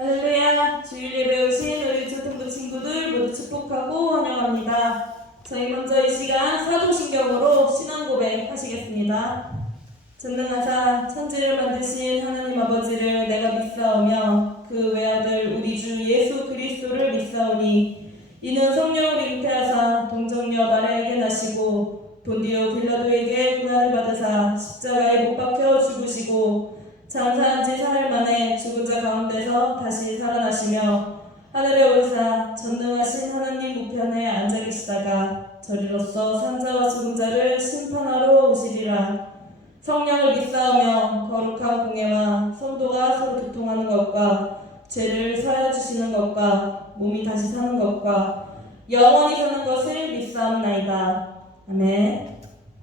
할렐루야. 주일 예배 오신 우리 초등부 친구들 모두 축복하고 환영합니다. 저희 먼저 이 시간 사도신경으로 신앙 고백 하시겠습니다. 전능하사 천지를 만드신 하나님 아버지를 내가 믿사오며 그 외아들 우리 주 예수 그리스도를 믿사오니 이는 성령을 잉태하사 동정녀 마리아에게 나시고 본디오 빌라도에게 고난을 받으사 십자가에 못 박혀 죽으시고 장사한 지 사흘 만에 죽은 자 가운데서 다시 살아나시며 하늘에 오르사 전능하신 하나님 우편에 앉아 계시다가 저리로서 산자와 죽은 자를 심판하러 오시리라. 성령을 믿사오며 거룩한 공예와 성도가 서로 교통하는 것과 죄를 사하여 주시는 것과 몸이 다시 사는 것과 영원히 사는 것을 믿사옵나이다. 아멘.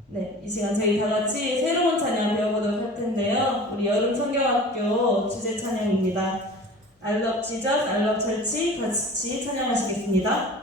네, 이 시간 저희 다 같이 새로운 찬양 배워보도록 할 텐데요. 우리 여름 성경학교 주제 찬양입니다. I love Jesus, I love church 같이 찬양하시겠습니다.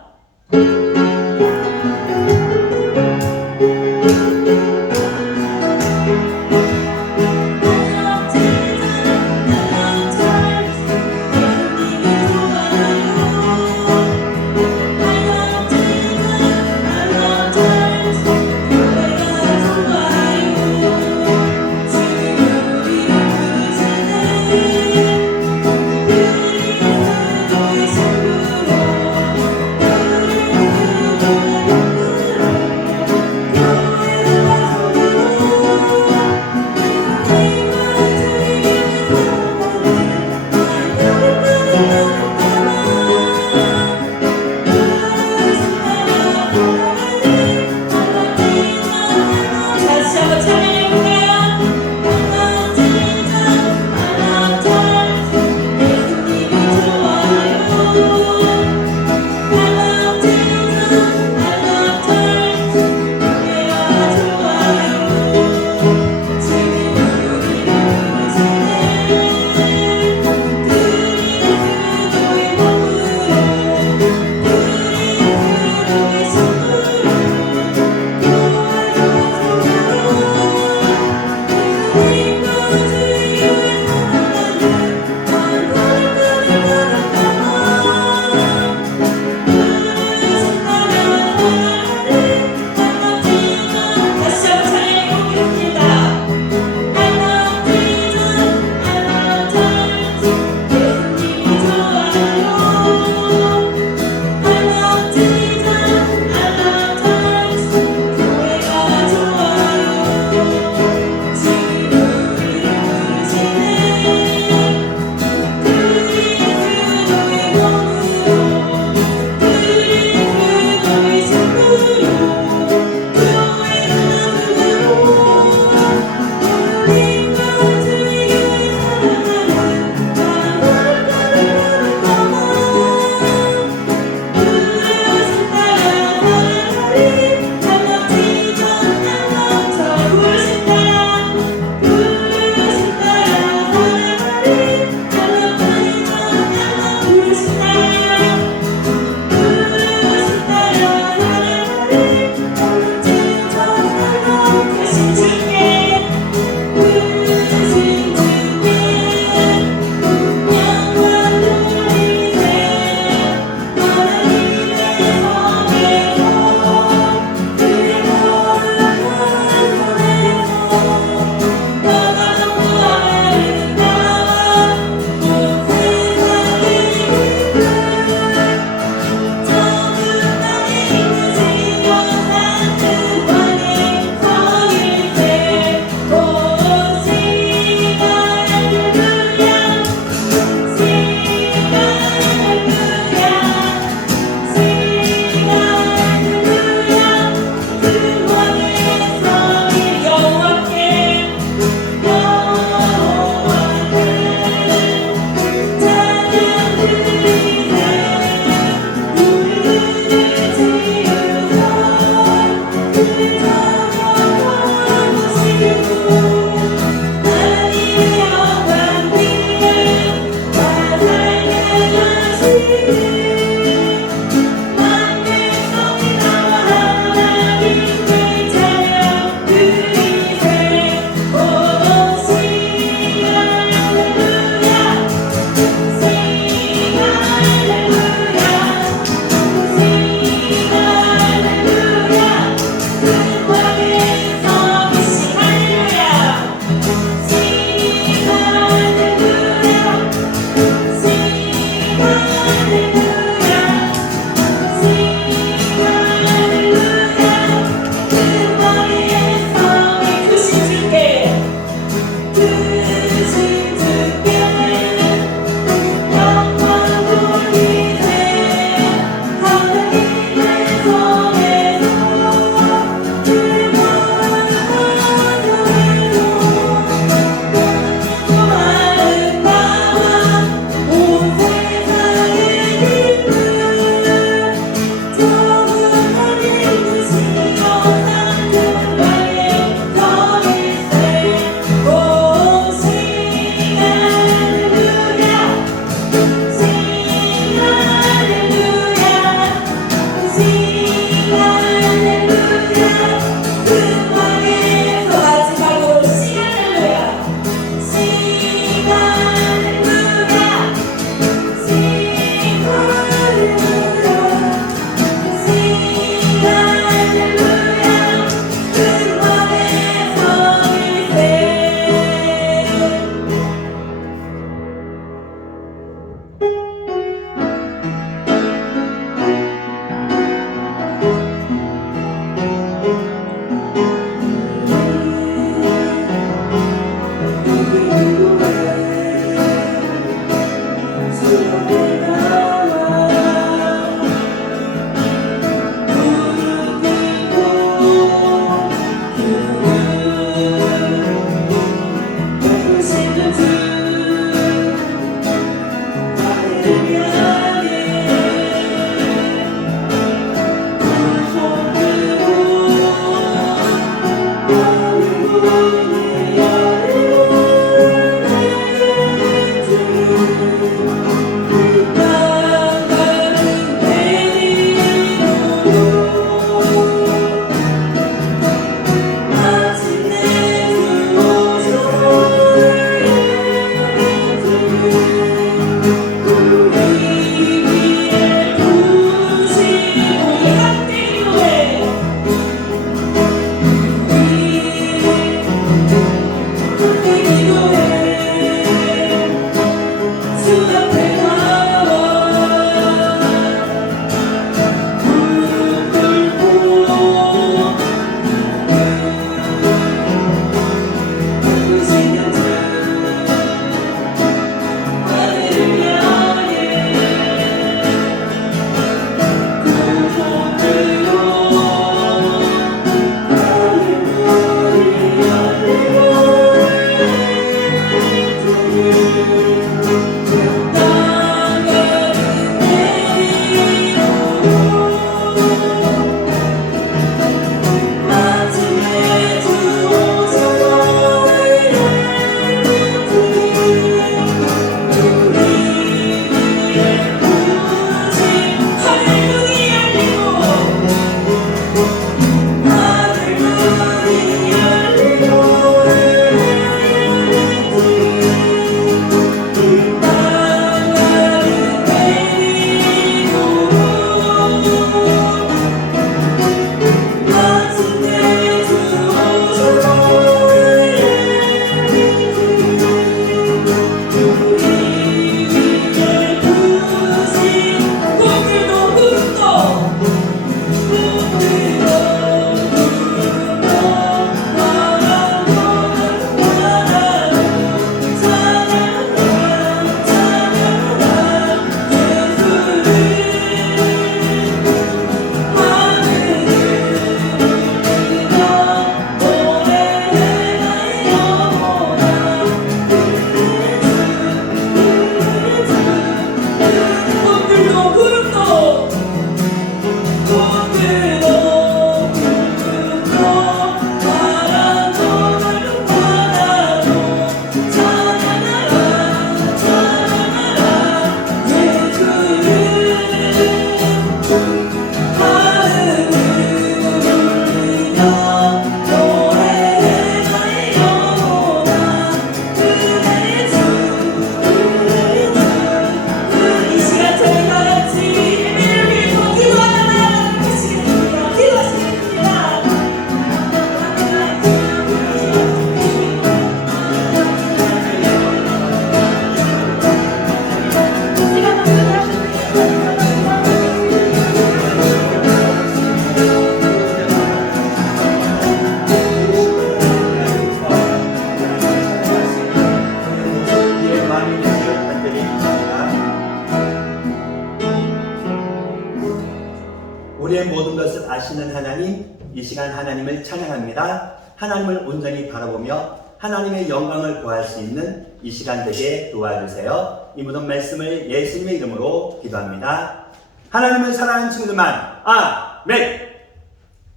우리의 모든 것을 아시는 하나님, 이 시간 하나님을 찬양합니다. 하나님을 온전히 바라보며 하나님의 영광을 구할 수 있는 이 시간 되게 도와주세요. 이 모든 말씀을 예수님의 이름으로 기도합니다. 하나님을 사랑하는 친구들만 아멘.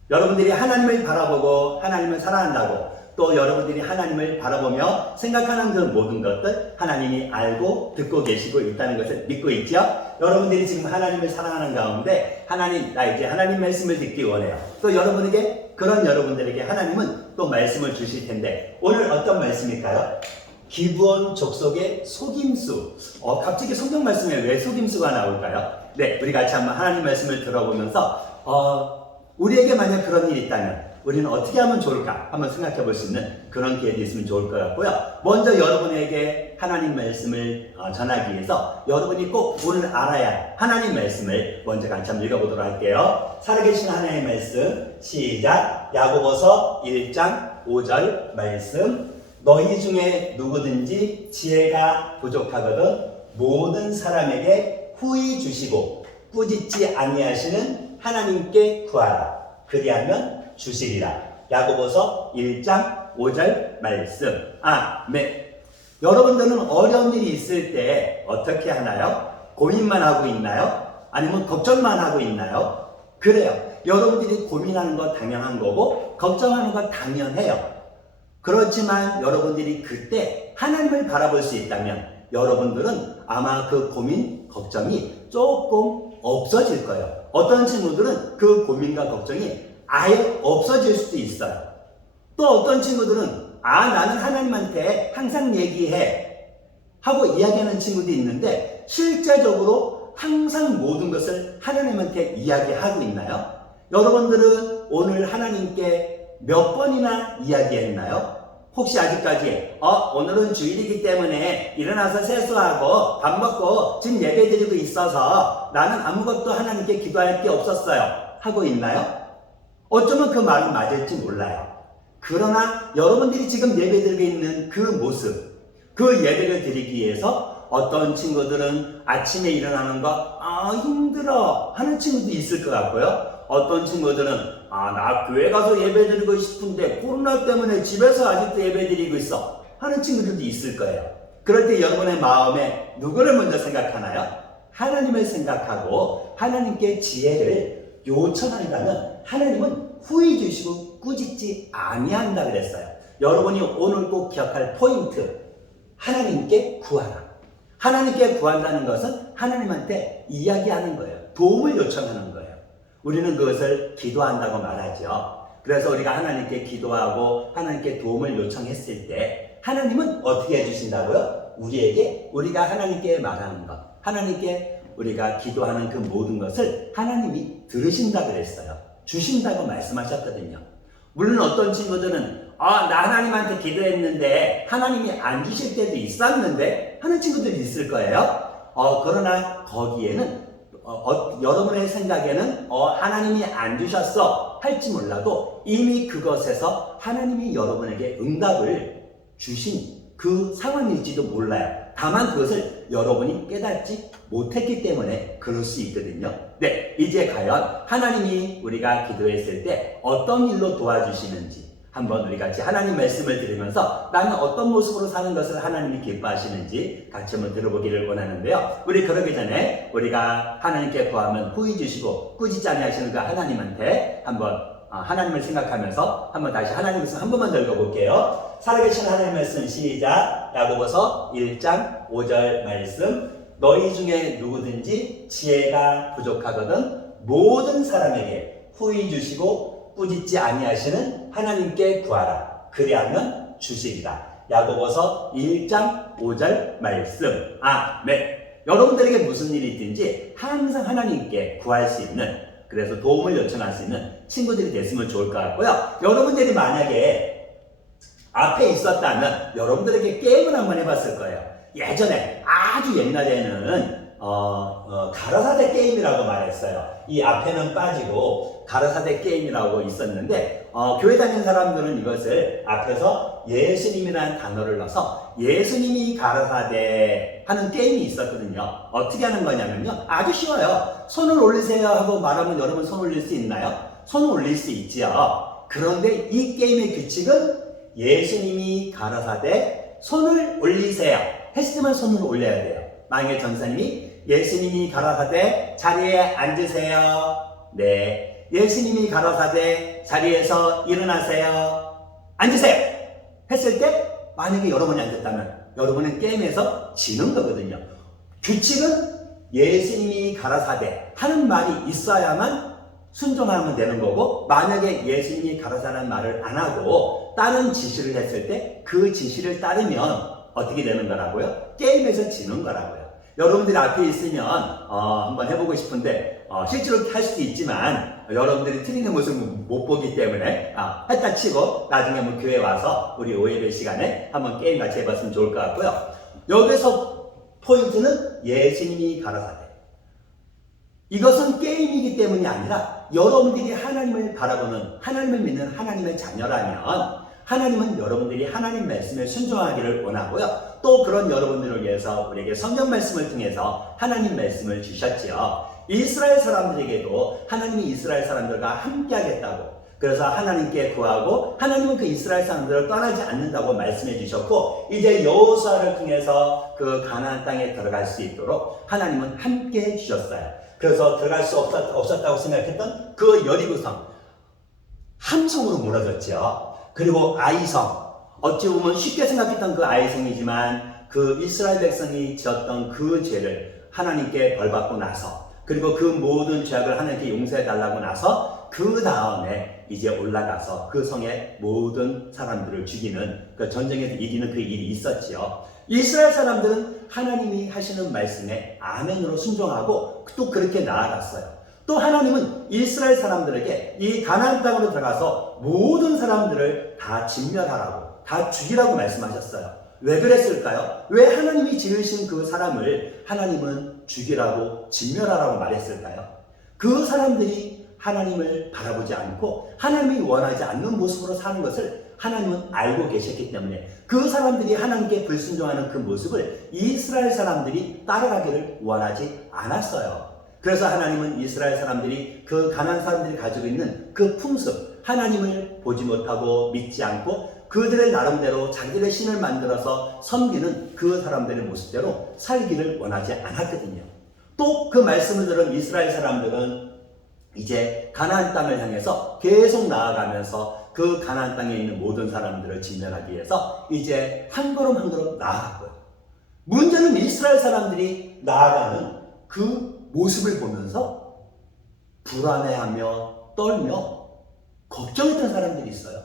여러분들이 하나님을 바라보고 하나님을 사랑한다고, 또 여러분들이 하나님을 바라보며 생각하는 그 모든 것들 하나님이 알고 듣고 계시고 있다는 것을 믿고 있죠. 여러분들이 지금 하나님을 사랑하는 가운데 하나님, 나 이제 하나님 말씀을 듣기 원해요. 또 여러분에게, 그런 여러분들에게 하나님은 또 말씀을 주실 텐데, 오늘 어떤 말씀일까요? 기브온 족속의 속임수. 갑자기 성경 말씀에 왜 속임수가 나올까요? 네, 우리 같이 한번 하나님 말씀을 들어보면서 우리에게 만약 그런 일이 있다면 우리는 어떻게 하면 좋을까 한번 생각해 볼 수 있는 그런 기회도 있으면 좋을 것 같고요. 먼저 여러분에게 하나님 말씀을 전하기 위해서 여러분이 꼭 오늘 알아야 하나님 말씀을 먼저 같이 한번 읽어보도록 할게요. 살아계신 하나님의 말씀 시작. 야고보서 1장 5절 말씀. 너희 중에 누구든지 지혜가 부족하거든 모든 사람에게 후히 주시고 꾸짖지 아니하시는 하나님께 구하라. 그리하면 주시리라. 야고보서 1장 5절 말씀. 아멘. 여러분들은 어려운 일이 있을 때 어떻게 하나요? 고민만 하고 있나요? 아니면 걱정만 하고 있나요? 그래요. 여러분들이 고민하는 거 당연한 거고 걱정하는 거 당연해요. 그렇지만 여러분들이 그때 하나님을 바라볼 수 있다면 여러분들은 아마 그 고민, 걱정이 조금 없어질 거예요. 어떤 친구들은 그 고민과 걱정이 아예 없어질 수도 있어요. 또 어떤 친구들은 나는 하나님한테 항상 얘기해 하고 이야기하는 친구도 있는데 실제적으로 항상 모든 것을 하나님한테 이야기하고 있나요? 여러분들은 오늘 하나님께 몇 번이나 이야기했나요? 혹시 아직까지 오늘은 주일이기 때문에 일어나서 세수하고 밥 먹고 지금 예배 드리고 있어서 나는 아무것도 하나님께 기도할 게 없었어요 하고 있나요? 어쩌면 그 말이 맞을지 몰라요. 그러나 여러분들이 지금 예배 드리고 있는 그 모습, 그 예배를 드리기 위해서 어떤 친구들은 아침에 일어나는 거 힘들어 하는 친구도 있을 것 같고요. 어떤 친구들은 나 교회 가서 예배 드리고 싶은데 코로나 때문에 집에서 아직도 예배 드리고 있어 하는 친구들도 있을 거예요. 그럴 때 여러분의 마음에 누구를 먼저 생각하나요? 하나님을 생각하고 하나님께 지혜를 요청한다면 하나님은 후히 주시고 꾸짖지 아니한다 그랬어요. 여러분이 오늘 꼭 기억할 포인트, 하나님께 구하라. 하나님께 구한다는 것은 하나님한테 이야기하는 거예요. 도움을 요청하는 거예요. 우리는 그것을 기도한다고 말하죠. 그래서 우리가 하나님께 기도하고 하나님께 도움을 요청했을 때 하나님은 어떻게 해주신다고요? 우리가 하나님께 말하는 것, 하나님께 우리가 기도하는 그 모든 것을 하나님이 들으신다 그랬어요. 주신다고 말씀하셨거든요. 물론 어떤 친구들은 나 하나님한테 기도했는데 하나님이 안 주실 때도 있었는데 하는 친구들이 있을 거예요. 그러나 거기에는 여러분의 생각에는 하나님이 안 주셨어 할지 몰라도 이미 그것에서 하나님이 여러분에게 응답을 주신 그 상황일지도 몰라요. 다만 그것을 여러분이 깨닫지 못했기 때문에 그럴 수 있거든요. 네, 이제 과연 하나님이 우리가 기도했을 때 어떤 일로 도와주시는지 한번 우리 같이 하나님 말씀을 들으면서 나는 어떤 모습으로 사는 것을 하나님이 기뻐하시는지 같이 한번 들어보기를 원하는데요. 우리 그러기 전에 우리가 하나님께 구하면 후히 주시고 꾸짖지 아니하시는 그 하나님한테 한번 하나님을 생각하면서 한번 다시 하나님 말씀 한 번만 더 읽어볼게요. 살아계신 하나님 말씀 시작. 야고보서 1장 5절 말씀. 너희 중에 누구든지 지혜가 부족하거든 모든 사람에게 후히 주시고 꾸짖지 아니하시는 하나님께 구하라. 그리하면 주시리라. 야고보서 1장 5절 말씀. 아멘. 여러분들에게 무슨 일이 있든지 항상 하나님께 구할 수 있는, 그래서 도움을 요청할 수 있는 친구들이 됐으면 좋을 것 같고요. 여러분들이 만약에 앞에 있었다면 여러분들에게 게임을 한번 해봤을 거예요. 예전에 아주 옛날에는 가라사대 게임이라고 말했어요. 이 앞에는 빠지고 가라사대 게임이라고 있었는데 교회 다니는 사람들은 이것을 앞에서 예수님이라는 단어를 넣어서 예수님이 가라사대 하는 게임이 있었거든요. 어떻게 하는 거냐면요, 아주 쉬워요. 손을 올리세요 하고 말하면 여러분 손 올릴 수 있나요? 손 올릴 수 있지요. 그런데 이 게임의 규칙은 예수님이 가라사대 손을 올리세요 했을 때만 손을 올려야 돼요. 만약에 전사님이 예수님이 가라사대 자리에 앉으세요. 네, 예수님이 가라사대 자리에서 일어나세요. 앉으세요 했을 때 만약에 여러분이 앉았다면 여러분은 게임에서 지는 거거든요. 규칙은 예수님이 가라사대 하는 말이 있어야만 순종하면 되는 거고, 만약에 예수님이 가라사라는 말을 안 하고 다른 지시를 했을 때 그 지시를 따르면 어떻게 되는 거라고요? 게임에서 지는 거라고요. 여러분들이 앞에 있으면 한번 해보고 싶은데 실제로 할 수도 있지만 여러분들이 틀리는 모습을 못 보기 때문에 했다 치고 나중에 한번 교회 와서 우리 오예배 시간에 한번 게임 같이 해봤으면 좋을 것 같고요. 여기서 포인트는 예수님이 가라사대. 이것은 게임이기 때문이 아니라 여러분들이 하나님을 바라보는, 하나님을 믿는 하나님의 자녀라면 하나님은 여러분들이 하나님 말씀에 순종하기를 원하고요. 또 그런 여러분들을 위해서 우리에게 성경 말씀을 통해서 하나님 말씀을 주셨지요. 이스라엘 사람들에게도 하나님이 이스라엘 사람들과 함께 하겠다고, 그래서 하나님께 구하고 하나님은 그 이스라엘 사람들을 떠나지 않는다고 말씀해 주셨고, 이제 여호수아를 통해서 그 가나안 땅에 들어갈 수 있도록 하나님은 함께 해 주셨어요. 그래서 들어갈 수 없었다고 생각했던 그 여리고성 함성으로 무너졌죠. 그리고 아이성, 어찌 보면 쉽게 생각했던 그 아이성이지만 그 이스라엘 백성이 지었던 그 죄를 하나님께 벌받고 나서, 그리고 그 모든 죄악을 하나님께 용서해 달라고 나서 그 다음에 이제 올라가서 그 성의 모든 사람들을 죽이는, 그 전쟁에서 이기는 그 일이 있었지요. 이스라엘 사람들은 하나님이 하시는 말씀에 아멘으로 순종하고 또 그렇게 나아갔어요. 또 하나님은 이스라엘 사람들에게 이 가나안 땅으로 들어가서 모든 사람들을 다 진멸하라고, 다 죽이라고 말씀하셨어요. 왜 그랬을까요? 왜 하나님이 지으신 그 사람을 하나님은 죽이라고, 진멸하라고 말했을까요? 그 사람들이 하나님을 바라보지 않고 하나님이 원하지 않는 모습으로 사는 것을 하나님은 알고 계셨기 때문에 그 사람들이 하나님께 불순종하는 그 모습을 이스라엘 사람들이 따라가기를 원하지 않았어요. 그래서 하나님은 이스라엘 사람들이 그 가나안 사람들이 가지고 있는 그 풍습, 하나님을 보지 못하고 믿지 않고 그들의 나름대로 자기들의 신을 만들어서 섬기는 그 사람들의 모습대로 살기를 원하지 않았거든요. 또 그 말씀을 들은 이스라엘 사람들은 이제 가나안 땅을 향해서 계속 나아가면서 그 가나안 땅에 있는 모든 사람들을 진멸하기 위해서 이제 한 걸음 한 걸음 나아갔고요. 문제는 이스라엘 사람들이 나아가는 그 모습을 보면서 불안해하며 떨며 걱정했던 사람들이 있어요.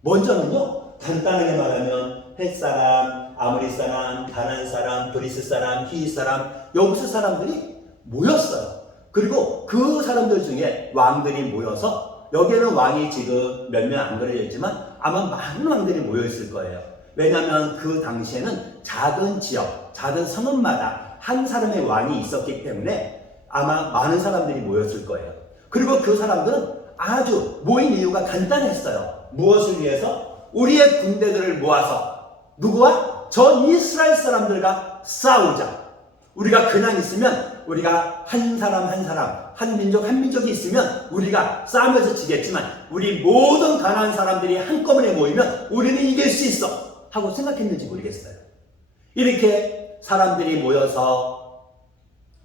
먼저는요, 간단하게 말하면 헷 사람, 아모리 사람, 가나안 사람, 브리스 사람, 히윗 사람, 여부스 사람들이 모였어요. 그리고 그 사람들 중에 왕들이 모여서, 여기에는 왕이 지금 몇 명 안 그려져 있지만 아마 많은 왕들이 모여 있을 거예요. 왜냐하면 그 당시에는 작은 지역, 작은 성읍마다 한 사람의 왕이 있었기 때문에 아마 많은 사람들이 모였을 거예요. 그리고 그 사람들은 아주 모인 이유가 간단했어요. 무엇을 위해서? 우리의 군대들을 모아서 누구와? 저 이스라엘 사람들과 싸우자. 우리가 그냥 있으면 우리가 한 사람 한 사람, 한 민족 한 민족이 있으면 우리가 싸우면서 지겠지만 우리 모든 가나안 사람들이 한꺼번에 모이면 우리는 이길 수 있어 하고 생각했는지 모르겠어요. 이렇게 사람들이 모여서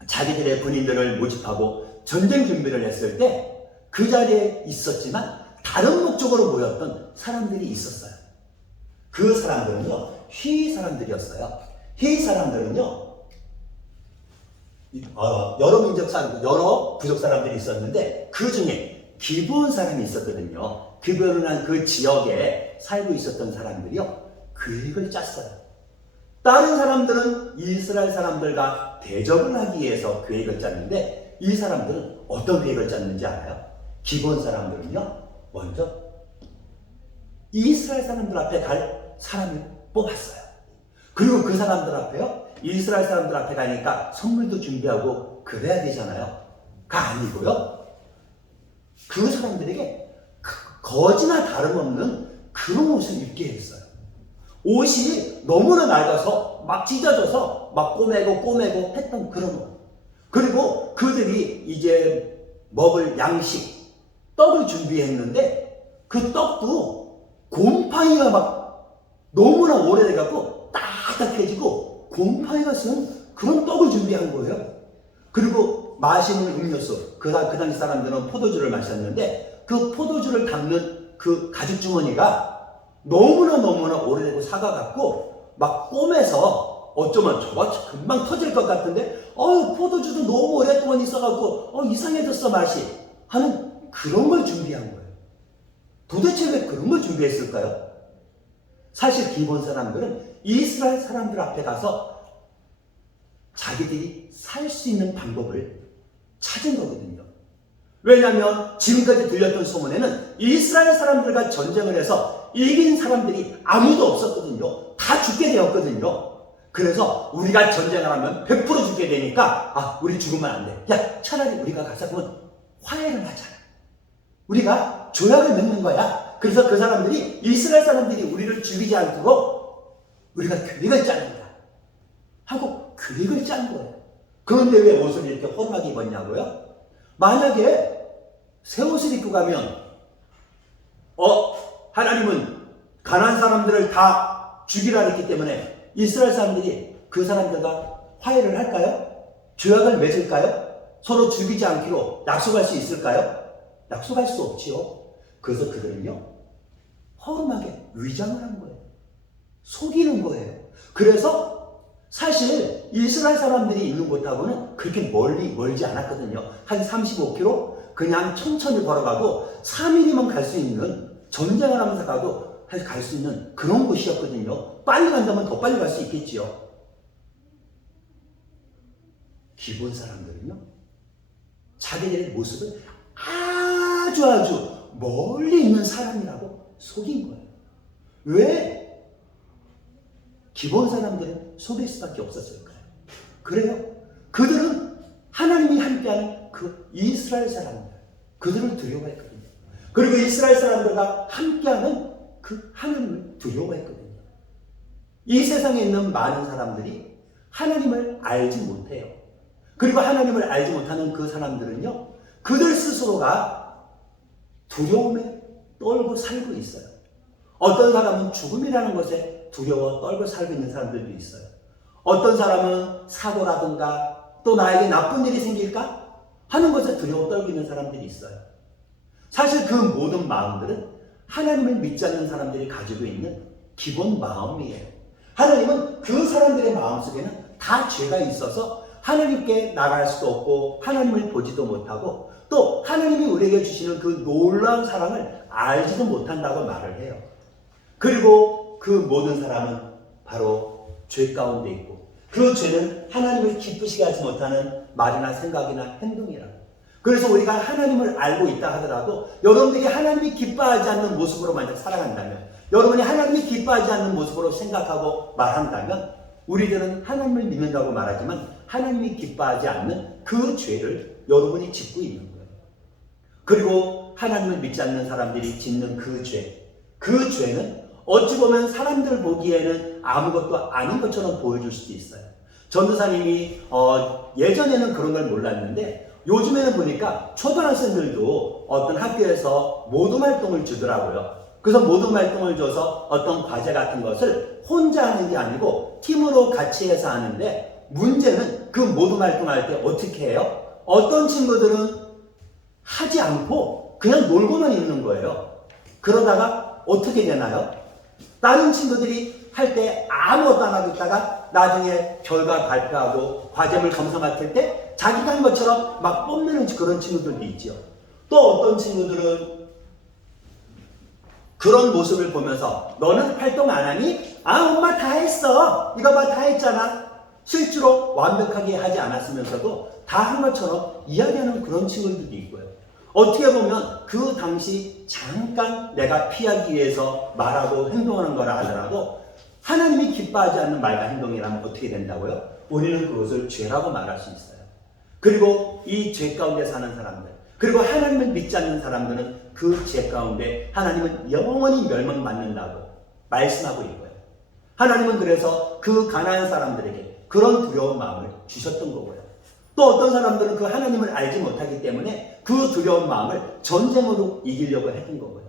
자기들의 군인들을 모집하고 전쟁 준비를 했을 때 그 자리에 있었지만 다른 목적으로 모였던 사람들이 있었어요. 그 사람들은요, 히윗 사람들이었어요. 히윗 사람들은요, 여러 민족 사람, 여러 부족 사람들이 있었는데 그 중에 기브온 사람이 있었거든요. 기브온이라는 그 지역에 살고 있었던 사람들이요, 계획을 짰어요. 다른 사람들은 이스라엘 사람들과 대적을 하기 위해서 계획을 짰는데 이 사람들은 어떤 계획을 짰는지 알아요? 기브온 사람들은요, 먼저 이스라엘 사람들 앞에 갈 사람을 뽑았어요. 그리고 그 사람들 앞에요, 이스라엘 사람들 앞에 가니까 선물도 준비하고 그래야 되잖아요. 가 아니고요, 그 사람들에게 거지나 다름없는 그런 옷을 입게 했어요. 옷이 너무나 낡아서 막 찢어져서 막 꼬매고 했던 그런 옷. 그리고 그들이 이제 먹을 양식, 떡을 준비했는데 그 떡도 곰팡이가 막 너무나 오래돼갖고 딱딱해지고 곰팡이가 쓴 그런 떡을 준비한 거예요. 그리고 마시는 음료수, 그 당시 사람들은 포도주를 마셨는데 그 포도주를 담는 그 가죽 주머니가 너무나 오래되고 사가갖고 막 꼬매서 어쩌면 저거 금방 터질 것 같은데 포도주도 너무 오랫동안 있어갖고 이상해졌어 맛이 하는 그런 걸 준비한 거예요. 도대체 왜 그런 걸 준비했을까요? 사실 기본 사람들은 이스라엘 사람들 앞에 가서 자기들이 살 수 있는 방법을 찾은 거거든요. 왜냐하면 지금까지 들렸던 소문에는 이스라엘 사람들과 전쟁을 해서 이긴 사람들이 아무도 없었거든요. 다 죽게 되었거든요. 그래서 우리가 전쟁을 하면 100% 죽게 되니까 우리 죽으면 안 돼. 야, 차라리 우리가 가서 그러면 화해를 하자. 우리가 조약을 맺는 거야. 그래서 그 사람들이, 이스라엘 사람들이 우리를 죽이지 않도록 우리가 계획을 짜는 거야. 하고 계획을 짠 거예요. 그런데 왜 옷을 이렇게 허름하게 입었냐고요? 만약에 새 옷을 입고 가면 하나님은 가난한 사람들을 다 죽이라 했기 때문에 이스라엘 사람들이 그 사람들과 화해를 할까요? 조약을 맺을까요? 서로 죽이지 않기로 약속할 수 있을까요? 약속할 수 없지요. 그래서 그들은요, 허름하게 위장을 한 거예요. 속이는 거예요. 그래서 사실 이스라엘 사람들이 있는 곳하고는 그렇게 멀지 않았거든요. 한 35km 그냥 천천히 걸어가고 3일이면 갈 수 있는, 전쟁을 하면서 가도 갈 수 있는 그런 곳이었거든요. 빨리 간다면 더 빨리 갈 수 있겠지요. 기본 사람들은요, 자기들의 모습을 아주 멀리 있는 사람이라고 속인 거예요. 왜 기본 사람들은 속일 수밖에 없었을까요? 그래요. 그들은 하나님이 함께하는 그 이스라엘 사람들, 그들을 두려워했거든요. 그리고 이스라엘 사람들과 함께하는 그 하나님을 두려워했거든요. 이 세상에 있는 많은 사람들이 하나님을 알지 못해요. 그리고 하나님을 알지 못하는 그 사람들은요, 그들 스스로가 두려움에 떨고 살고 있어요. 어떤 사람은 죽음이라는 것에 두려워 떨고 살고 있는 사람들도 있어요. 어떤 사람은 사고라든가 또 나에게 나쁜 일이 생길까 하는 것에 두려워 떨고 있는 사람들이 있어요. 사실 그 모든 마음들은 하나님을 믿지 않는 사람들이 가지고 있는 기본 마음이에요. 하나님은 그 사람들의 마음속에는 다 죄가 있어서 하나님께 나갈 수도 없고 하나님을 보지도 못하고 또 하나님이 우리에게 주시는 그 놀라운 사랑을 알지도 못한다고 말을 해요. 그리고 그 모든 사람은 바로 죄 가운데 있고 그 죄는 하나님을 기쁘시게 하지 못하는 말이나 생각이나 행동이라고. 그래서 우리가 하나님을 알고 있다 하더라도 여러분들이 하나님이 기뻐하지 않는 모습으로 만약 살아간다면, 여러분이 하나님이 기뻐하지 않는 모습으로 생각하고 말한다면 우리들은 하나님을 믿는다고 말하지만 하나님이 기뻐하지 않는 그 죄를 여러분이 짓고 있는 거예요. 그리고 하나님을 믿지 않는 사람들이 짓는 그 죄, 그 죄는 어찌 보면 사람들 보기에는 아무것도 아닌 것처럼 보여줄 수도 있어요. 전도사님이 예전에는 그런 걸 몰랐는데 요즘에는 보니까 초등학생들도 어떤 학교에서 모둠 활동을 주더라고요. 그래서 모둠 활동을 줘서 어떤 과제 같은 것을 혼자 하는 게 아니고 팀으로 같이 해서 하는데, 문제는 그 모둠 활동할 때 어떻게 해요? 어떤 친구들은 하지 않고 그냥 놀고만 있는 거예요. 그러다가 어떻게 되나요? 다른 친구들이 할 때 아무것도 안 하고 있다가 나중에 결과 발표하고 과제물 검사 맡을 때 자기가 한 것처럼 막 뽐내는 그런 친구들도 있죠. 또 어떤 친구들은 그런 모습을 보면서 너는 활동 안 하니? 엄마 다 했어. 이거 봐, 다 했잖아. 실제로 완벽하게 하지 않았으면서도 다 한 것처럼 이야기하는 그런 친구들도 있고요. 어떻게 보면 그 당시 잠깐 내가 피하기 위해서 말하고 행동하는 거라 하더라도 하나님이 기뻐하지 않는 말과 행동이라면 어떻게 된다고요? 우리는 그것을 죄라고 말할 수 있어요. 그리고 이 죄 가운데 사는 사람들, 그리고 하나님을 믿지 않는 사람들은 그 죄 가운데 하나님은 영원히 멸망받는다고 말씀하고 있고요. 하나님은 그래서 그 가난한 사람들에게 그런 두려운 마음을 주셨던 거고요. 또 어떤 사람들은 그 하나님을 알지 못하기 때문에 그 두려운 마음을 전쟁으로 이기려고 했던 거고요.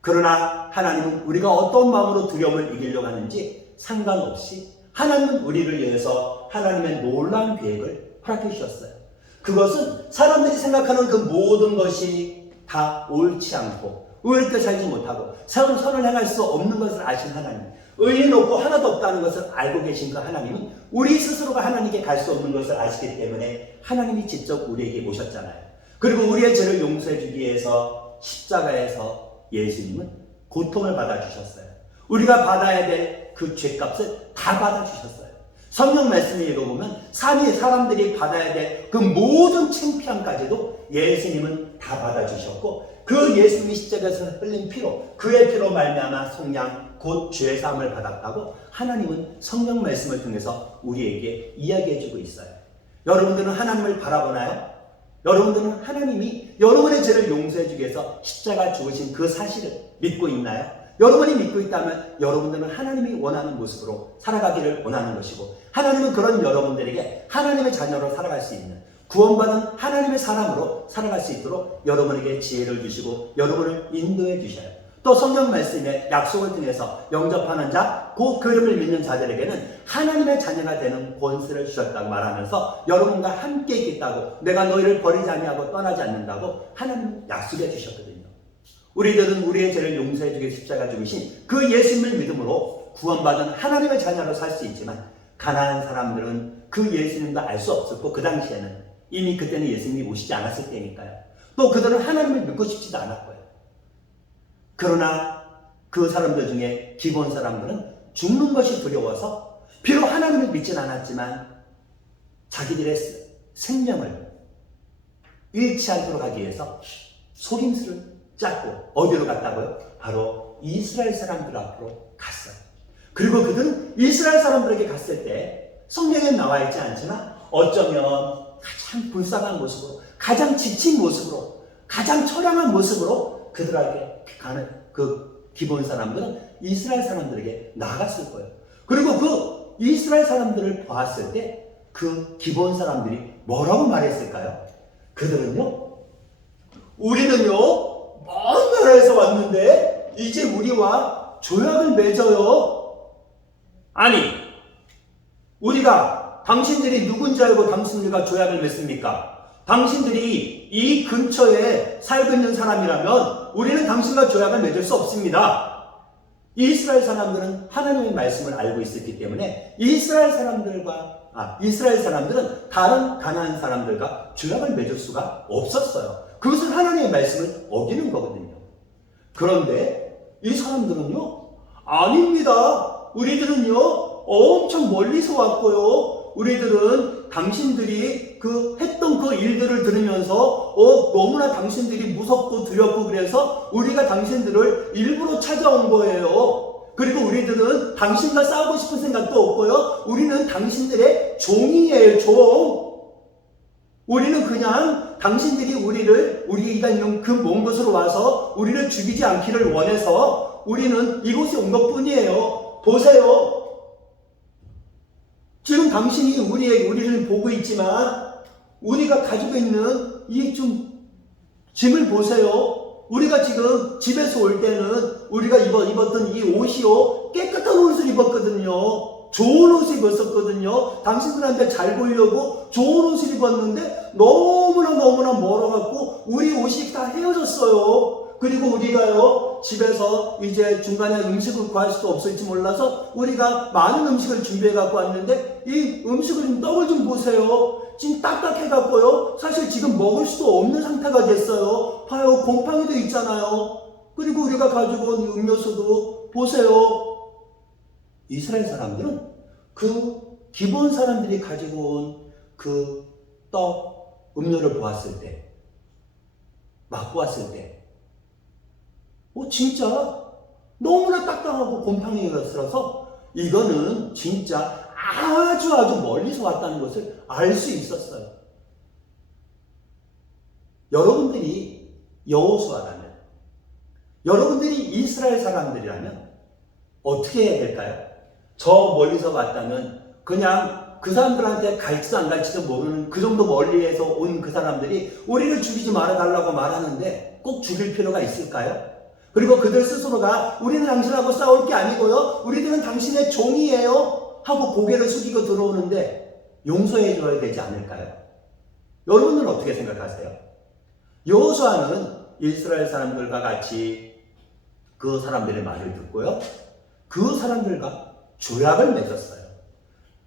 그러나 하나님은 우리가 어떤 마음으로 두려움을 이기려고 하는지 상관없이 하나님은 우리를 위해서 하나님의 놀라운 계획을 허락해 주셨어요. 그것은 사람들이 생각하는 그 모든 것이 다 옳지 않고 의롭게 살지 못하고 선을 행할 수 없는 것을 아신 하나님, 의인 없고 하나도 없다는 것을 알고 계신 그 하나님은 우리 스스로가 하나님께 갈 수 없는 것을 아시기 때문에 하나님이 직접 우리에게 오셨잖아요. 그리고 우리의 죄를 용서해 주기 위해서 십자가에서 예수님은 고통을 받아주셨어요. 우리가 받아야 될 그 죄값을 다 받아주셨어요. 성경 말씀을 읽어보면 사람들이 받아야 될 그 모든 창피함까지도 예수님은 다 받아주셨고 그 예수님이 십자가에서 흘린 피로, 그의 피로 말미암아 속량 곧 죄 사함을 받았다고 하나님은 성경 말씀을 통해서 우리에게 이야기해주고 있어요. 여러분들은 하나님을 바라보나요? 여러분들은 하나님이 여러분의 죄를 용서해주기 위해서 십자가 죽으신 그 사실을 믿고 있나요? 여러분이 믿고 있다면 여러분들은 하나님이 원하는 모습으로 살아가기를 원하는 것이고, 하나님은 그런 여러분들에게 하나님의 자녀로 살아갈 수 있는, 구원받은 하나님의 사람으로 살아갈 수 있도록 여러분에게 지혜를 주시고 여러분을 인도해 주셔요. 또 성경 말씀에 약속을 통해서 영접하는 자, 곧 그 이름을 믿는 자들에게는 하나님의 자녀가 되는 권세를 주셨다고 말하면서 여러분과 함께 있겠다고, 내가 너희를 버리지 아니하고 떠나지 않는다고 하나님 약속해 주셨거든요. 우리들은 우리의 죄를 용서해 주기 십자가 죽으신 그 예수님을 믿음으로 구원받은 하나님의 자녀로 살 수 있지만, 가난한 사람들은 그 예수님도 알 수 없었고, 그 당시에는 이미 그때는 예수님이 오시지 않았을 때니까요. 또 그들은 하나님을 믿고 싶지도 않았고요. 그러나 그 사람들 중에 기본 사람들은 죽는 것이 두려워서 비록 하나님을 믿진 않았지만 자기들의 생명을 잃지 않도록 하기 위해서 속임수를 짰고, 어디로 갔다고요? 바로 이스라엘 사람들 앞으로 갔어요. 그리고 그들은 이스라엘 사람들에게 갔을 때 성경에 나와 있지 않지만 어쩌면 가장 불쌍한 모습으로, 가장 지친 모습으로, 가장 처량한 모습으로 그들에게 가는 그 기본 사람들은 이스라엘 사람들에게 나갔을 거예요. 그리고 그 이스라엘 사람들을 보았을 때 그 기본 사람들이 뭐라고 말했을까요? 그들은요, 우리는요 먼 나라에서 왔는데 이제 우리와 조약을 맺어요. 아니, 우리가 당신들이 누군지 알고 당신들과 조약을 맺습니까? 당신들이 이 근처에 살고 있는 사람이라면 우리는 당신과 조약을 맺을 수 없습니다. 이스라엘 사람들은 하나님의 말씀을 알고 있었기 때문에 이스라엘 사람들은 다른 가나안 사람들과 조약을 맺을 수가 없었어요. 그것은 하나님의 말씀을 어기는 거거든요. 그런데 이 사람들은요, 아닙니다. 우리들은요 엄청 멀리서 왔고요, 우리들은 당신들이 했던 그 일들을 들으면서 너무나 당신들이 무섭고 두렵고 그래서 우리가 당신들을 일부러 찾아온 거예요. 그리고 우리들은 당신과 싸우고 싶은 생각도 없고요, 우리는 당신들의 종이에요, 종. 우리는 그냥 당신들이 우리가 있는 그 먼 곳으로 와서 우리를 죽이지 않기를 원해서 우리는 이곳에 온 것뿐이에요. 보세요. 지금 당신이 우리를 보고 있지만 우리가 가지고 있는 이 짐을 보세요. 우리가 지금 집에서 올 때는 우리가 입었던 이 옷이요, 깨끗한 옷을 입었거든요. 좋은 옷을 입었었거든요. 당신들한테 잘 보이려고 좋은 옷을 입었는데 너무나 멀어갖고 우리 옷이 다 헤어졌어요. 그리고 우리가요 집에서 이제 중간에 음식을 구할 수도 없을지 몰라서 우리가 많은 음식을 준비해 갖고 왔는데 이 음식을 떡을 좀 보세요. 지금 딱딱해 갖고요 사실 지금 먹을 수도 없는 상태가 됐어요. 봐요, 곰팡이도 있잖아요. 그리고 우리가 가지고 온 음료수도 보세요. 이스라엘 사람들은 그 기본 사람들이 가지고 온 그 떡, 음료를 보았을 때, 맛보았을 때 진짜 너무나 딱딱하고 곰팡이가 들어서 이거는 진짜 아주 멀리서 왔다는 것을 알 수 있었어요. 여러분들이 여호수아라면, 여러분들이 이스라엘 사람들이라면 어떻게 해야 될까요? 저 멀리서 왔다면 그냥 그 사람들한테 갈지도 안 갈지도 모르는 그 정도 멀리에서 온 그 사람들이 우리를 죽이지 말아달라고 말하는데 꼭 죽일 필요가 있을까요? 그리고 그들 스스로가 우리는 당신하고 싸울 게 아니고요, 우리들은 당신의 종이에요 하고 고개를 숙이고 들어오는데 용서해 줘야 되지 않을까요? 여러분들은 어떻게 생각하세요? 여호수아는 이스라엘 사람들과 같이 그 사람들의 말을 듣고요, 그 사람들과 조약을 맺었어요.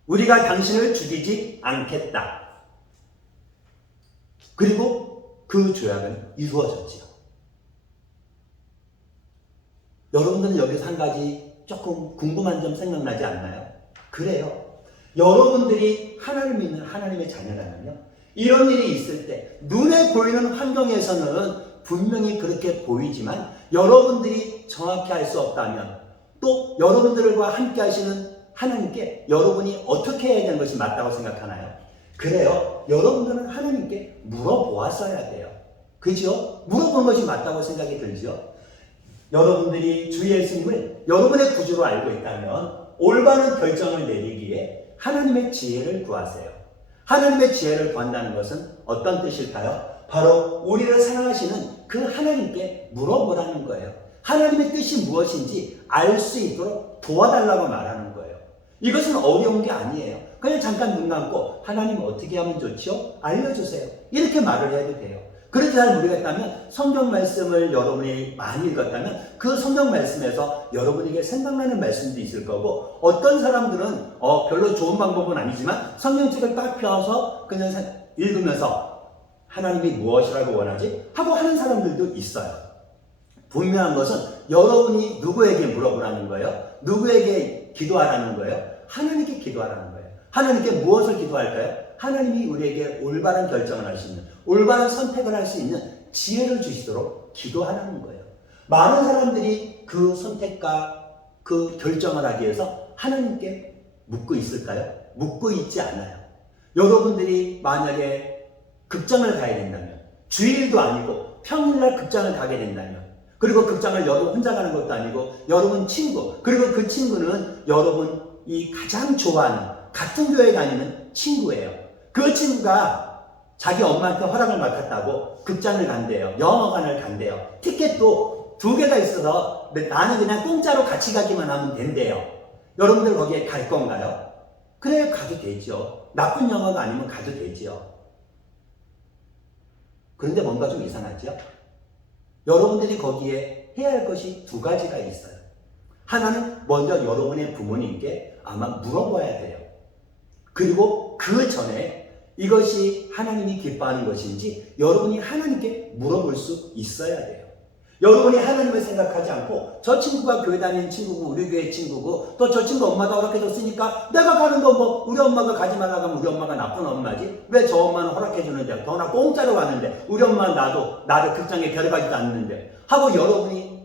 우리가 당신을 죽이지 않겠다. 그리고 그 조약은 이루어졌지요. 여러분들은 여기서 한 가지 조금 궁금한 점 생각나지 않나요? 그래요. 여러분들이 하나님을 믿는 하나님의 자녀라면요, 이런 일이 있을 때 눈에 보이는 환경에서는 분명히 그렇게 보이지만 여러분들이 정확히 알 수 없다면, 또 여러분들과 함께 하시는 하나님께 여러분이 어떻게 해야 되는 것이 맞다고 생각하나요? 그래요. 여러분들은 하나님께 물어보았어야 돼요. 그죠? 물어보는 것이 맞다고 생각이 들죠? 여러분들이 주 예수님을 여러분의 구주로 알고 있다면 올바른 결정을 내리기에 하나님의 지혜를 구하세요. 하나님의 지혜를 구한다는 것은 어떤 뜻일까요? 바로 우리를 사랑하시는 그 하나님께 물어보라는 거예요. 하나님의 뜻이 무엇인지 알 수 있도록 도와달라고 말하는 거예요. 이것은 어려운 게 아니에요. 그냥 잠깐 눈 감고 하나님 어떻게 하면 좋죠? 알려주세요. 이렇게 말을 해도 돼요. 그렇게 잘 모르겠다면 성경 말씀을 여러분이 많이 읽었다면 그 성경 말씀에서 여러분에게 생각나는 말씀도 있을 거고, 어떤 사람들은 별로 좋은 방법은 아니지만 성경책을 딱 펴서 그냥 읽으면서 하나님이 무엇이라고 원하지? 하고 하는 사람들도 있어요. 분명한 것은 여러분이 누구에게 물어보라는 거예요? 누구에게 기도하라는 거예요? 하나님께 기도하라는 거예요. 하나님께 무엇을 기도할까요? 하나님이 우리에게 올바른 결정을 할 수 있는, 올바른 선택을 할 수 있는 지혜를 주시도록 기도하라는 거예요. 많은 사람들이 그 선택과 그 결정을 하기 위해서 하나님께 묻고 있을까요? 묻고 있지 않아요. 여러분들이 만약에 극장을 가야 된다면, 주일도 아니고 평일날 극장을 가게 된다면, 그리고 극장을 여러분 혼자 가는 것도 아니고 여러분 친구, 그리고 그 친구는 여러분이 가장 좋아하는 같은 교회 다니는 친구예요. 그 친구가 자기 엄마한테 허락을 맡았다고 극장을 간대요. 영화관을 간대요. 티켓도 2개가 있어서 나는 그냥 공짜로 같이 가기만 하면 된대요. 여러분들 거기에 갈 건가요? 그래, 가도 되죠. 나쁜 영화가 아니면 가도 되죠. 그런데 뭔가 좀 이상하죠? 여러분들이 거기에 해야 할 것이 2가지가 있어요. 하나는 먼저 여러분의 부모님께 아마 물어봐야 돼요. 그리고 그 전에 이것이 하나님이 기뻐하는 것인지 여러분이 하나님께 물어볼 수 있어야 돼요. 여러분이 하나님을 생각하지 않고 저 친구가 교회 다니는 친구고 우리 교회 친구고 또 저 친구 엄마가 허락해줬으니까 내가 가는 거 뭐 우리 엄마가 가지 말라고 하면 우리 엄마가 나쁜 엄마지, 왜 저 엄마는 허락해주는데 더나 공짜로 가는데 우리 엄마는 나를 극장에 데려가지도 않는데 하고 여러분이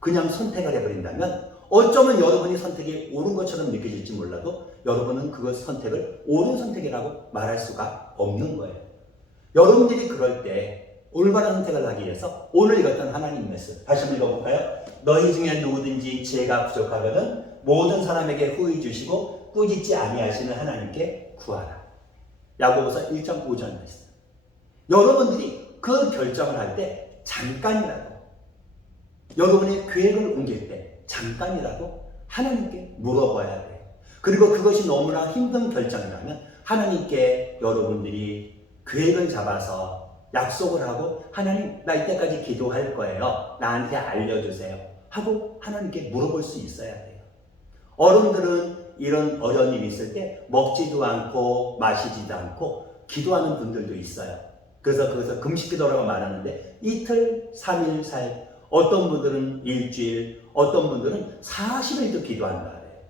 그냥 선택을 해버린다면 어쩌면 여러분이 선택이 옳은 것처럼 느껴질지 몰라도 여러분은 그 선택을 옳은 선택이라고 말할 수가 없는 거예요. 여러분들이 그럴 때 올바른 선택을 하기 위해서 오늘 읽었던 하나님 말씀 다시 한번 읽어볼까요? 너희 중에 누구든지 지혜가 부족하거든 모든 사람에게 후히 주시고 꾸짖지 아니하시는 하나님께 구하라. 야고보서 1.5절 말씀. 여러분들이 그 결정을 할 때 잠깐이라도, 여러분의 계획을 옮길 때 잠깐이라도 하나님께 물어봐야 돼요. 그리고 그것이 너무나 힘든 결정이라면 하나님께 여러분들이 계획을 잡아서 약속을 하고 하나님 나 이때까지 기도할 거예요. 나한테 알려주세요. 하고 하나님께 물어볼 수 있어야 돼요. 어른들은 이런 어려운 일이 있을 때 먹지도 않고 마시지도 않고 기도하는 분들도 있어요. 그래서 거기서 금식기도라고 말하는데 이틀, 3일, 4일, 어떤 분들은 일주일, 어떤 분들은 40일도 기도한다 그래요.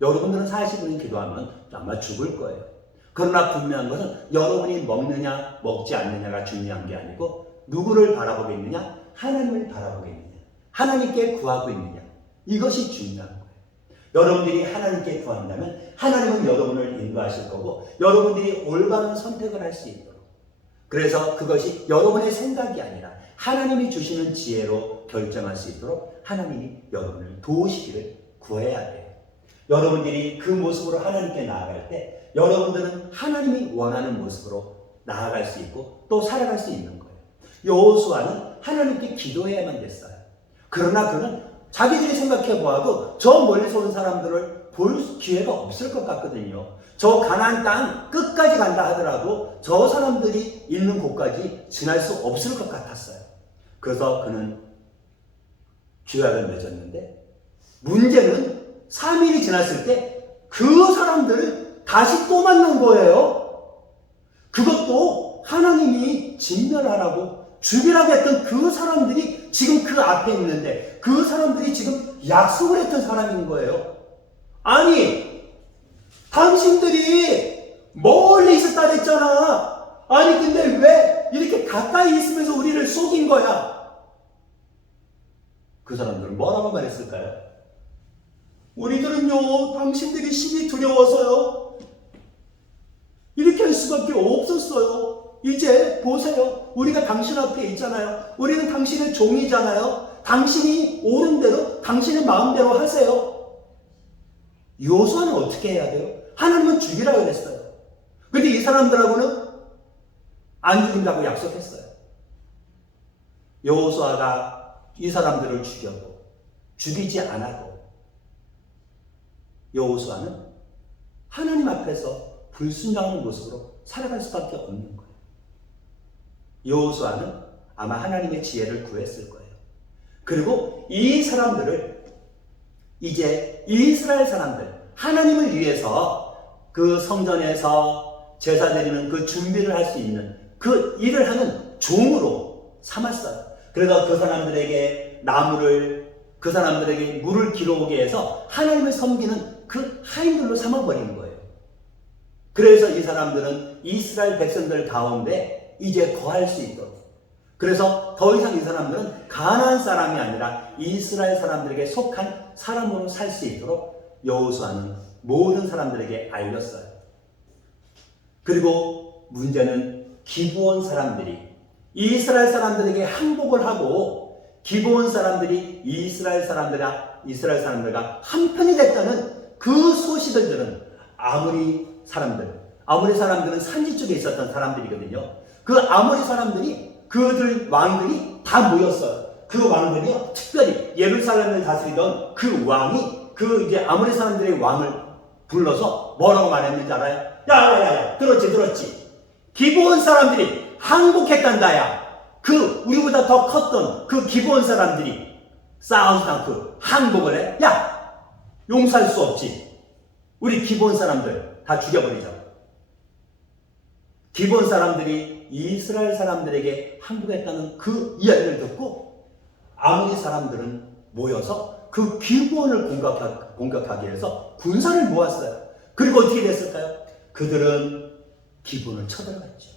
여러분들은 40일은 기도하면 아마 죽을 거예요. 그러나 분명한 것은 여러분이 먹느냐 먹지 않느냐가 중요한 게 아니고 누구를 바라보고 있느냐, 하나님을 바라보고 있느냐, 하나님께 구하고 있느냐, 이것이 중요한 거예요. 여러분들이 하나님께 구한다면 하나님은 여러분을 인도하실 거고 여러분들이 올바른 선택을 할 수 있도록, 그래서 그것이 여러분의 생각이 아니라 하나님이 주시는 지혜로 결정할 수 있도록 하나님이 여러분을 도우시기를 구해야 돼요. 여러분들이 그 모습으로 하나님께 나아갈 때 여러분들은 하나님이 원하는 모습으로 나아갈 수 있고 또 살아갈 수 있는 거예요. 여호수아는 하나님께 기도해야만 됐어요. 그러나 그는 자기들이 생각해 보아도 저 멀리서 온 사람들을 볼 기회가 없을 것 같거든요. 저 가나안 땅 끝까지 간다 하더라도 저 사람들이 있는 곳까지 지날 수 없을 것 같았어요. 그래서 그는 규약을 맺었는데 문제는 3일이 지났을 때 그 사람들을 다시 또 만난 거예요. 그것도 하나님이 진멸하라고 죽이라고 했던 그 사람들이 지금 그 앞에 있는데 그 사람들이 지금 약속을 했던 사람인 거예요. 아니, 당신들이 멀리 있었다 그랬잖아. 아니 근데 왜 이렇게 가까이 있으면서 우리를 속인 거야? 그 사람들은 뭐라고 말했을까요? 우리들은요, 당신들이 신이 두려워서요, 이렇게 할 수밖에 없었어요. 이제 보세요. 우리가 당신 앞에 있잖아요. 우리는 당신의 종이잖아요. 당신이 옳은 대로, 당신의 마음대로 하세요. 여호수아는 어떻게 해야 돼요? 하나님은 죽이라 그랬어요. 근데 이 사람들하고는 안 죽인다고 약속했어요. 여호수아가 이 사람들을 죽여도, 죽이지 않아도 여호수아는 하나님 앞에서 불순종하는 모습으로 살아갈 수밖에 없는 거예요. 여호수아는 아마 하나님의 지혜를 구했을 거예요. 그리고 이 사람들을, 이제 이스라엘 사람들, 하나님을 위해서 그 성전에서 제사 드리는 그 준비를 할 수 있는 그 일을 하는 종으로 삼았어요. 그래서 그 사람들에게 나무를, 그 사람들에게 물을 길어오게 해서 하나님을 섬기는 그 하인들로 삼아버리는 거예요. 그래서 이 사람들은 이스라엘 백성들 가운데 이제 거할 수 있도록, 그래서 더 이상 이 사람들은 가나안 사람이 아니라 이스라엘 사람들에게 속한 사람으로 살 수 있도록 여호수아는 모든 사람들에게 알렸어요. 그리고 문제는 기브온 사람들이 이스라엘 사람들에게 항복을 하고, 기브온 사람들이 이스라엘 사람들과 한편이 됐다는 그 소식을 들은 아모리 사람들은 산지 쪽에 있었던 사람들이거든요. 그 아모리 사람들이, 그들 왕들이 다 모였어요. 그 왕들이요, 특별히 예루살렘을 다스리던 그 왕이 그 이제 아모리 사람들의 왕을 불러서 뭐라고 말했는지 알아요? 야야야야, 들었지? 기브온 사람들이 항복했단다. 야, 그 우리보다 더 컸던 그 기브온 사람들이 싸우지 않고 항복을 해? 야, 용서할 수 없지. 우리 기브온 사람들 다 죽여버리자. 기브온 사람들이 이스라엘 사람들에게 항복했다는 그 이야기를 듣고 아모리 사람들은 모여서 그 기브온을 공격하기 위해서 군사를 모았어요. 그리고 어떻게 됐을까요? 그들은 기브온을 쳐들어갔죠.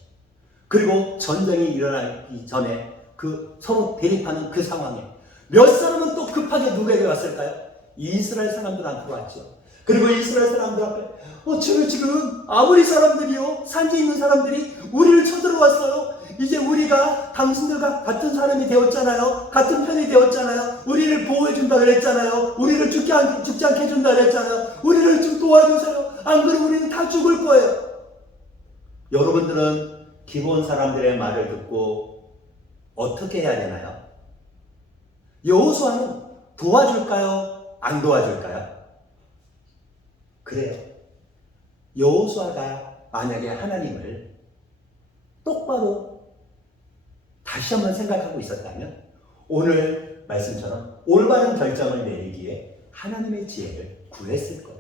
그리고 전쟁이 일어나기 전에 그 서로 대립하는 그 상황에 몇 사람은 또 급하게 누구에게 왔을까요? 이스라엘 사람들한테 왔죠. 그리고 이스라엘 사람들 앞에 지금 아모리 사람들이요, 산지에 있는 사람들이 우리를 쳐들어왔어요. 이제 우리가 당신들과 같은 사람이 되었잖아요. 같은 편이 되었잖아요. 우리를 보호해준다 그랬잖아요. 우리를 죽지 않게 해준다 그랬잖아요. 우리를 좀 도와주세요. 안 그러면 우리는 다 죽을 거예요. 여러분들은 기브온 사람들의 말을 듣고 어떻게 해야 되나요? 여호수아는 도와줄까요? 안 도와줄까요? 그래요. 여호수아가 만약에 하나님을 똑바로 다시 한번 생각하고 있었다면 오늘 말씀처럼 올바른 결정을 내리기에 하나님의 지혜를 구했을 거예요.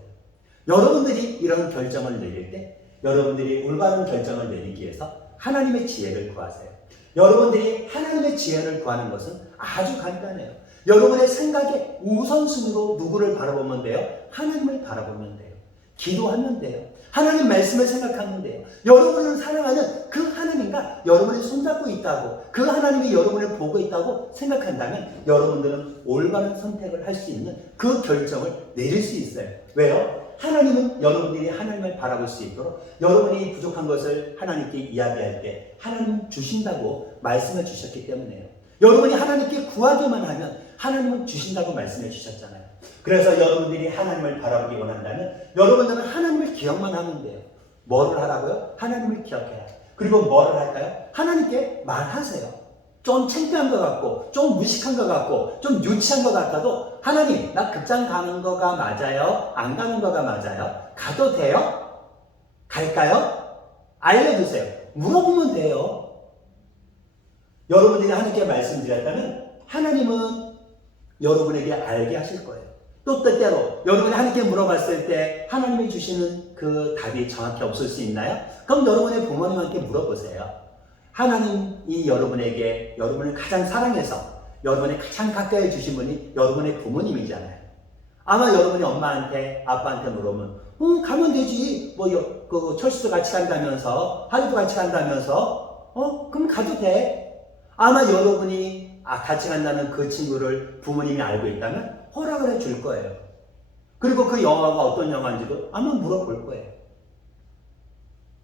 여러분들이 이런 결정을 내릴 때 여러분들이 올바른 결정을 내리기 위해서 하나님의 지혜를 구하세요. 여러분들이 하나님의 지혜를 구하는 것은 아주 간단해요. 여러분의 생각의 우선순위로 누구를 바라보면 돼요? 하나님을 바라보면 돼요. 기도하면 돼요. 하나님 말씀을 생각하면 돼요. 여러분을 사랑하는 그 하나님과 여러분이 손잡고 있다고, 그 하나님이 여러분을 보고 있다고 생각한다면 여러분들은 올바른 선택을 할 수 있는 그 결정을 내릴 수 있어요. 왜요? 하나님은 여러분들이 하나님을 바라볼 수 있도록 여러분이 부족한 것을 하나님께 이야기할 때 하나님은 주신다고 말씀해 주셨기 때문에요. 여러분이 하나님께 구하기만 하면 하나님은 주신다고 말씀해 주셨잖아요. 그래서 여러분들이 하나님을 바라보기 원한다면 여러분들은 하나님을 기억만 하면 돼요. 뭐를 하라고요? 하나님을 기억해라. 그리고 뭐를 할까요? 하나님께 말하세요. 좀 창피한 것 같고, 좀 무식한 것 같고, 좀 유치한 것 같아도 하나님, 나 극장 가는 거가 맞아요? 안 가는 거가 맞아요? 가도 돼요? 갈까요? 알려주세요. 물어보면 돼요. 여러분들이 하나님께 말씀드렸다면 하나님은 여러분에게 알게 하실 거예요. 또 때때로 여러분이 하나님께 물어봤을 때 하나님이 주시는 그 답이 정확히 없을 수 있나요? 그럼 여러분의 부모님한테 물어보세요. 하나님이 여러분에게 여러분을 가장 사랑해서 여러분의 가장 가까이 주신 분이 여러분의 부모님이잖아요. 아마 여러분이 엄마한테 아빠한테 물어보면 가면 되지. 그 철수도 같이 간다면서 하루도 같이 간다면서 그럼 가도 돼. 아마 여러분이 같이 간다는 그 친구를 부모님이 알고 있다면 허락을 해줄 거예요. 그리고 그 영화가 어떤 영화인지도 아마 물어볼 거예요.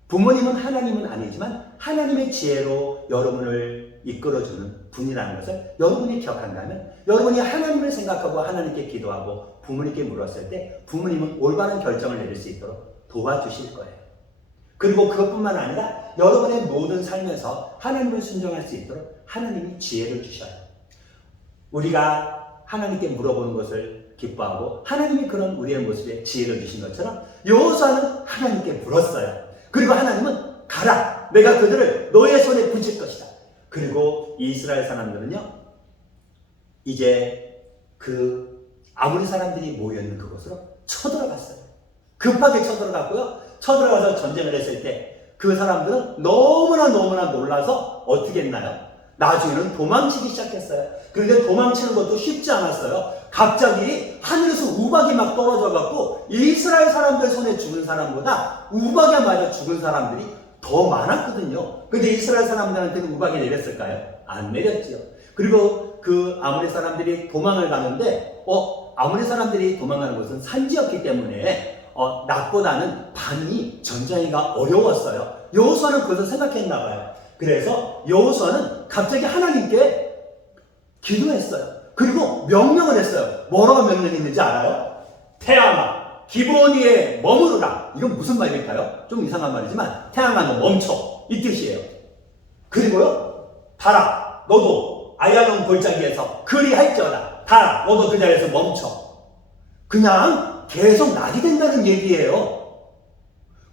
부모님은 하나님은 아니지만 하나님의 지혜로 여러분을 이끌어주는 분이라는 것을 여러분이 기억한다면, 여러분이 하나님을 생각하고 하나님께 기도하고 부모님께 물었을 때 부모님은 올바른 결정을 내릴 수 있도록 도와주실 거예요. 그리고 그것뿐만 아니라 여러분의 모든 삶에서 하나님을 순종할 수 있도록 하나님이 지혜를 주셔요. 우리가 하나님께 물어보는 것을 기뻐하고 하나님이 그런 우리의 모습에 지혜를 주신 것처럼 여호수아는 하나님께 물었어요. 그리고 하나님은 가라, 내가 그들을 너의 손에 붙일 것이다. 그리고 이스라엘 사람들은요, 이제 그 아모리 사람들이 모여있는 그곳으로 쳐들어갔어요. 급하게 쳐들어갔고요, 쳐들어가서 전쟁을 했을 때 그 사람들은 너무나 놀라서 어떻게 했나요? 나중에는 도망치기 시작했어요. 그런데 도망치는 것도 쉽지 않았어요. 갑자기 하늘에서 우박이 막 떨어져갖고 이스라엘 사람들 손에 죽은 사람보다 우박에 맞아 죽은 사람들이 더 많았거든요. 근데 이스라엘 사람들한테는 우박이 내렸을까요? 안 내렸지요. 그리고 그 아모리 사람들이 도망을 가는데 아모리 사람들이 도망가는 곳은 산지였기 때문에 낮보다는 밤이 전쟁이가 어려웠어요. 여호수아는 그것을 생각했나 봐요. 그래서 여호수아는 갑자기 하나님께 기도했어요. 그리고 명령을 했어요. 뭐라고 명령했는지 알아요? 태양아, 기브온 위에 머무르라. 이건 무슨 말일까요? 좀 이상한 말이지만 태양아, 너 멈춰, 이 뜻이에요. 그리고요, 달아, 너도 아얄론 골짜기에서 그리할지어다. 달아, 너도 그 자리에서 멈춰. 그냥 계속 낙이 된다는 얘기예요.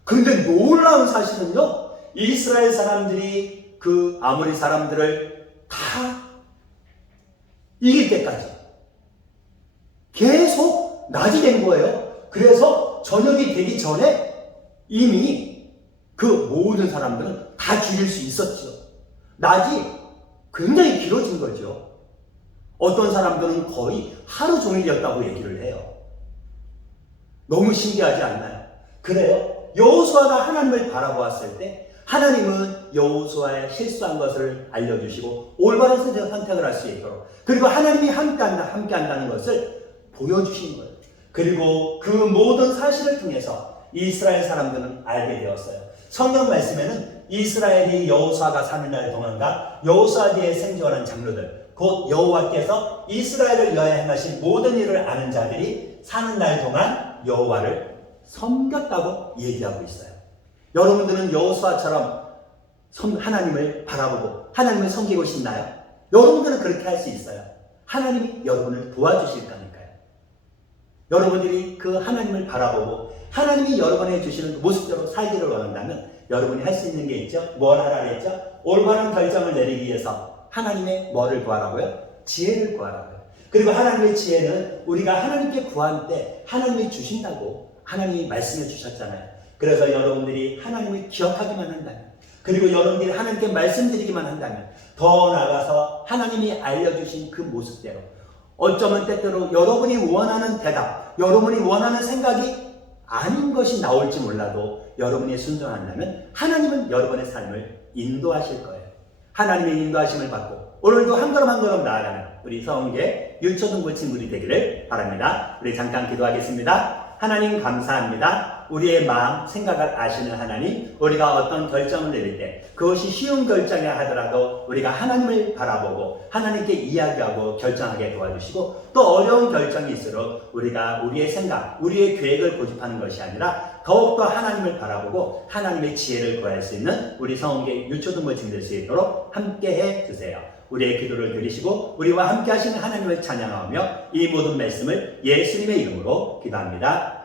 그런데 놀라운 사실은요, 이스라엘 사람들이 그 아모리 사람들을 다 이길 때까지 계속 낮이 된 거예요. 그래서 저녁이 되기 전에 이미 그 모든 사람들은 다 죽일 수 있었죠. 낮이 굉장히 길어진 거죠. 어떤 사람들은 거의 하루 종일이었다고 얘기를 해요. 너무 신기하지 않나요? 그래요. 여호수아가 하나님을 바라보았을 때 하나님은 여호수아의 실수한 것을 알려주시고 올바른 선택을 할 수 있도록, 그리고 하나님이 함께한다는 것을 보여주신 거예요. 그리고 그 모든 사실을 통해서 이스라엘 사람들은 알게 되었어요. 성경 말씀에는 이스라엘이 여호수아가 사는 날 동안과 여호수아 뒤에 생존한 장로들, 곧 여호와께서 이스라엘을 위하여 행하신 모든 일을 아는 자들이 사는 날 동안 여호와를 섬겼다고 얘기하고 있어요. 여러분들은 여호수아처럼 하나님을 바라보고 하나님을 섬기고 싶나요? 여러분들은 그렇게 할 수 있어요. 하나님이 여러분을 도와주실 거니까요. 여러분들이 그 하나님을 바라보고 하나님이 여러분에게 주시는 모습대로 살기를 원한다면 여러분이 할 수 있는 게 있죠. 뭘 하라 그랬죠? 올바른 결정을 내리기 위해서 하나님의 뭐를 구하라고요? 지혜를 구하라고요. 그리고 하나님의 지혜는 우리가 하나님께 구할 때 하나님이 주신다고 하나님이 말씀해 주셨잖아요. 그래서 여러분들이 하나님을 기억하기만 한다면, 그리고 여러분들이 하나님께 말씀드리기만 한다면, 더 나아가서 하나님이 알려주신 그 모습대로, 어쩌면 때때로 여러분이 원하는 대답, 여러분이 원하는 생각이 아닌 것이 나올지 몰라도 여러분이 순종한다면 하나님은 여러분의 삶을 인도하실 거예요. 하나님의 인도하심을 받고 오늘도 한 걸음 한 걸음 나아가는 우리 서원계 유초등부 친구들이 되기를 바랍니다. 우리 잠깐 기도하겠습니다. 하나님 감사합니다. 우리의 마음, 생각을 아시는 하나님, 우리가 어떤 결정을 내릴 때 그것이 쉬운 결정이라 하더라도 우리가 하나님을 바라보고 하나님께 이야기하고 결정하게 도와주시고, 또 어려운 결정이 있을수록 우리가 우리의 생각, 우리의 계획을 고집하는 것이 아니라 더욱더 하나님을 바라보고 하나님의 지혜를 구할 수 있는 우리 성원계 유초등부 친구들 될 수 있도록 함께해 주세요. 우리의 기도를 들으시고 우리와 함께 하시는 하나님을 찬양하며 이 모든 말씀을 예수님의 이름으로 기도합니다.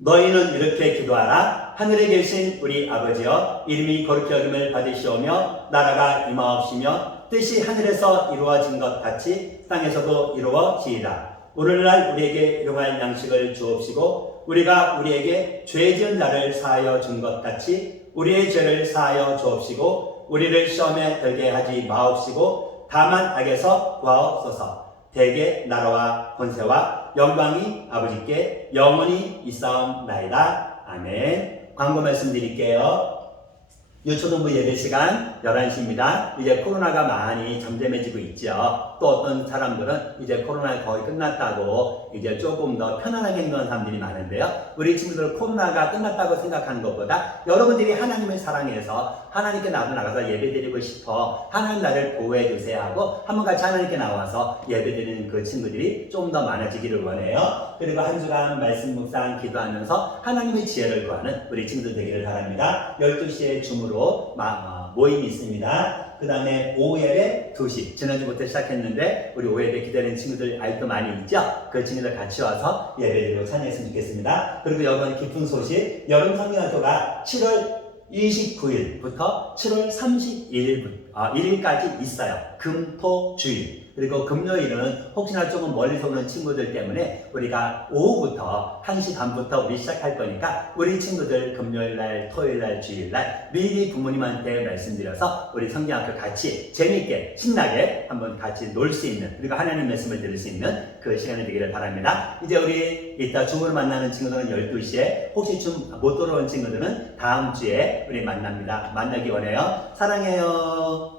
너희는 이렇게 기도하라. 하늘에 계신 우리 아버지여, 이름이 거룩히 여김을 받으시오며 나라가 임하옵시며 뜻이 하늘에서 이루어진 것 같이 땅에서도 이루어지이다. 오늘날 우리에게 일용할 양식을 주옵시고 우리가 우리에게 죄 지은 자를 사하여 준 것 같이 우리의 죄를 사하여 주옵시고 우리를 시험에 들게 하지 마옵시고 다만 악에서 구하옵소서. 대개 나라와 권세와 영광이 아버지께 영원히 있사옵나이다. 아멘. 광고 말씀드릴게요. 유초등부 예배 시간 11시입니다. 이제 코로나가 많이 잠잠해지고 있죠. 또 어떤 사람들은 이제 코로나 거의 끝났다고 이제 조금 더 편안하게 행동하는 사람들이 많은데요. 우리 친구들 코로나가 끝났다고 생각하는 것보다 여러분들이 하나님을 사랑해서 하나님께 나도 나가서 예배드리고 싶어. 하나님 나를 보호해 주세요 하고 한번 같이 하나님께 나와서 예배드리는 그 친구들이 좀 더 많아지기를 원해요. 그리고 한 주간 말씀 묵상 기도하면서 하나님의 지혜를 구하는 우리 친구들 되기를 바랍니다. 12시에 줌으로 모임이 있습니다. 그 다음에 오후 예배 2시. 지난주부터 시작했는데 우리 오후 예배 기다리는 친구들 아직도 많이 있죠? 그 친구들 같이 와서 예배드리고 찬양했으면 좋겠습니다. 그리고 여러분 기쁜 소식, 여름 성경학교가 7월 29일부터 7월 31일까지 있어요. 금, 토, 주일. 그리고 금요일은 혹시나 조금 멀리서 오는 친구들 때문에 우리가 오후부터 1시 반부터 우리 시작할 거니까 우리 친구들 금요일날, 토요일날, 주일날 미리 부모님한테 말씀드려서 우리 성경학교 같이 재미있게 신나게 한번 같이 놀 수 있는, 그리고 하나님 말씀을 들을 수 있는 그 시간이 되기를 바랍니다. 이제 우리 이따 줌으로 만나는 친구들은 12시에, 혹시 줌 못 들어온 친구들은 다음 주에 우리 만납니다. 만나기 원해요. 사랑해요.